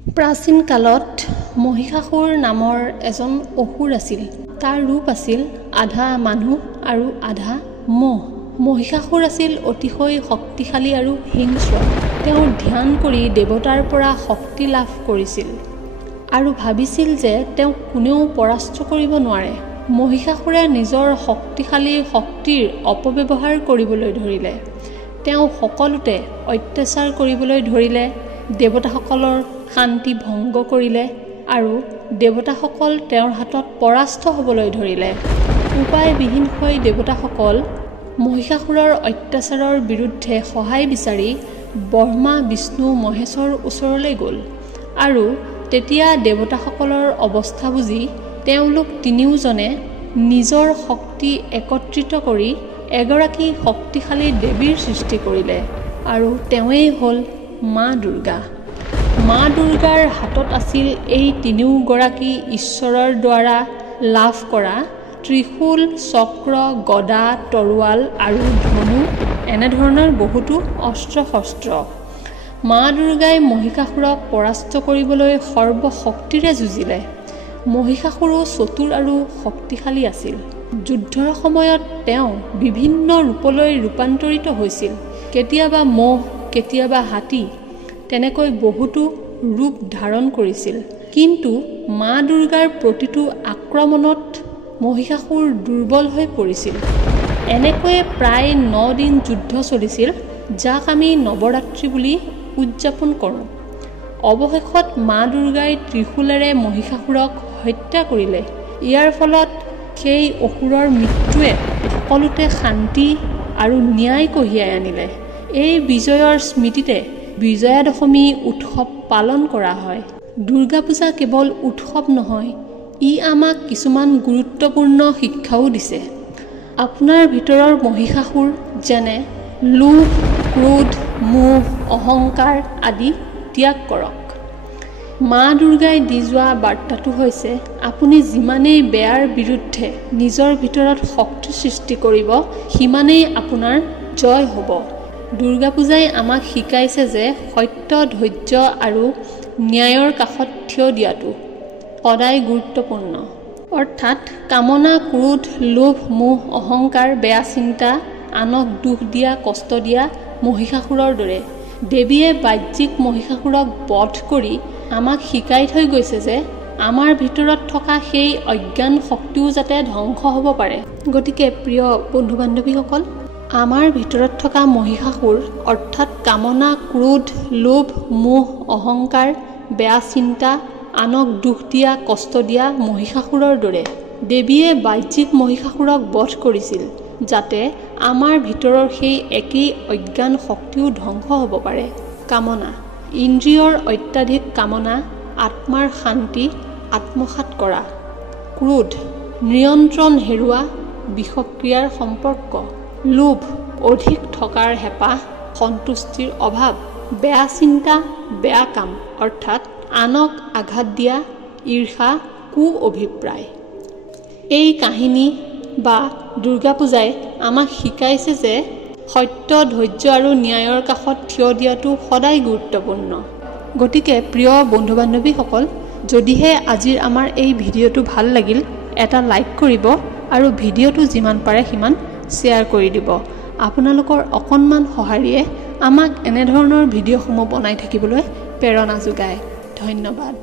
প্ৰাচীন কালত মহিষাসুৰ নামৰ এজন অসুৰ আছিল। তাৰ ৰূপ আছিল আধা মানুহ আৰু আধা মহ। মহিষাসুৰ আছিল অতিশয় শক্তিশালী আৰু হিংস্ৰ। তেওঁ ধ্যান কৰি দেৱতাৰ পৰা শক্তি লাভ কৰিছিল আৰু ভাবিছিল যে তেওঁক কোনেও পৰাস্ত কৰিব নোৱাৰে। মহিষাসুৰে নিজৰ শক্তিশালী শক্তিৰ অপব্যৱহাৰ কৰিবলৈ ধৰিলে। তেওঁ সকলোতে অত্যাচাৰ কৰিবলৈ ধৰিলে, দেৱতাসকলৰ শান্তি ভংগ কৰিলে আৰু দেৱতাসকল তেওঁৰ হাতত পৰাস্ত হ'বলৈ ধৰিলে। উপায়বিহীন হৈ দেৱতাসকল মহিষাসুৰৰ অত্যাচাৰৰ বিৰুদ্ধে সহায় বিচাৰি ব্ৰহ্মা, বিষ্ণু, মহেশৰ ওচৰলৈ গ'ল আৰু তেতিয়া দেৱতাসকলৰ অৱস্থা বুজি তেওঁলোক তিনিওজনে নিজৰ শক্তি একত্ৰিত কৰি এগৰাকী শক্তিশালী দেৱীৰ সৃষ্টি কৰিলে আৰু তেওঁৱেই হ'ল মা দুৰ্গা। মা দুৰ্গাৰ হাতত আছিল এই তিনিওগৰাকী ঈশ্বৰৰ দ্বাৰা লাভ কৰা ত্ৰিশূল, চক্ৰ, গদা, তৰোৱাল আৰু ধনু এনেধৰণৰ বহুতো অস্ত্ৰ শস্ত্ৰ। মা দুৰ্গাই মহিষাসুৰক পৰাস্ত কৰিবলৈ সৰ্বশক্তিৰে যুঁজিলে। মহিষাসুৰো চতুৰ আৰু শক্তিশালী আছিল। যুদ্ধৰ সময়ত তেওঁ বিভিন্ন ৰূপলৈ ৰূপান্তৰিত হৈছিল। কেতিয়াবা মহ, কেতিয়াবা হাতী, তেনেকৈ বহুতো ৰূপ ধাৰণ কৰিছিল। কিন্তু মা দুৰ্গাৰ প্ৰতিটো আক্ৰমণত মহিষাসুৰ দুৰ্বল হৈ পৰিছিল। এনেকৈয়ে প্ৰায় 9 দিন যুদ্ধ চলিছিল, যাক আমি নৱৰাত্ৰি বুলি উদযাপন কৰোঁ। অৱশেষত মা দুৰ্গাই ত্ৰিশূলেৰে মহিষাসুৰক হত্যা কৰিলে। ইয়াৰ ফলত সেই অসুৰৰ মৃত্যুৱে সকলোতে শান্তি আৰু ন্যায় কঢ়িয়াই আনিলে। এই বিজয়ৰ স্মৃতিতে বিজয়া দশমী উৎসৱ পালন কৰা হয়। দুৰ্গা পূজা কেৱল উৎসৱ নহয়, ই আমাক কিছুমান গুৰুত্বপূৰ্ণ শিক্ষাও দিছে। আপোনাৰ ভিতৰৰ মহিষাসুৰ যেনে লোভ, ক্ৰোধ, মোহ, অহংকাৰ আদি ত্যাগ কৰক। মা দুৰ্গাই দি যোৱা বাৰ্তাটো হৈছে, আপুনি যিমানেই বেয়াৰ বিৰুদ্ধে নিজৰ ভিতৰত শক্তি সৃষ্টি কৰিব, সিমানেই আপোনাৰ জয় হ'ব। দুৰ্গা পূজাই আমাক শিকাইছে যে সত্য, ধৈৰ্য আৰু ন্যায়ৰ কাষত থিয় দিয়াটো সদায় গুৰুত্বপূৰ্ণ। অৰ্থাৎ কামনা, ক্ৰোধ, লোভ, মোহ, অহংকাৰ, বেয়া চিন্তা, আনক দুখ দিয়া, কষ্ট দিয়া মহিষাসুৰৰ দৰে। দেৱীয়ে বাহ্যিক মহিষাসুৰক বধ কৰি আমাক শিকাই থৈ গৈছে যে আমাৰ ভিতৰত থকা সেই অজ্ঞান শক্তিও যাতে ধ্বংস হ'ব পাৰে। গতিকে প্ৰিয় বন্ধু বান্ধৱীসকল, আমাৰ ভিতৰত থকা মহিষাসুৰ অৰ্থাৎ কামনা, ক্ৰোধ, লোভ, মোহ, অহংকাৰ, বেয়া চিন্তা, আনক দুখ দিয়া, কষ্ট দিয়া মহিষাসুৰৰ দৰে। দেৱীয়ে বাহ্যিক মহিষাসুৰক বধ কৰিছিল যাতে আমাৰ ভিতৰৰ সেই একেই অজ্ঞান শক্তিও ধ্বংস হ'ব পাৰে। কামনা, ইন্দ্ৰিয়ৰ অত্যাধিক কামনা আত্মাৰ শান্তি আত্মসাৎ কৰা। ক্ৰোধ, নিয়ন্ত্ৰণ হেৰুৱা বিষক্ৰিয়াৰ সম্পৰ্ক। লোভ, অধিক থকাৰ হেঁপাহ, সন্তুষ্টিৰ অভাৱ। বেয়া চিন্তা, বেয়া কাম অৰ্থাৎ আনক আঘাত দিয়া, ঈৰ্ষা, কু অভিপ্ৰায়। এই কাহিনী বা দুৰ্গা পূজাই আমাক শিকাইছে যে সত্য, ধৈৰ্য আৰু ন্যায়ৰ কাষত থিয় দিয়াটো সদায় গুৰুত্বপূৰ্ণ। গতিকে প্ৰিয় বন্ধু বান্ধৱীসকল, যদিহে আজিৰ আমাৰ এই ভিডিঅ'টো ভাল লাগিল, এটা লাইক কৰিব আৰু ভিডিঅ'টো যিমান পাৰে সিমান শ্বেয়াৰ কৰি দিব। আপোনালোকৰ অকণমান সঁহাৰিয়ে আমাক এনেধৰণৰ ভিডিঅ'সমূহ বনাই থাকিবলৈ প্ৰেৰণা যোগায়। ধন্যবাদ।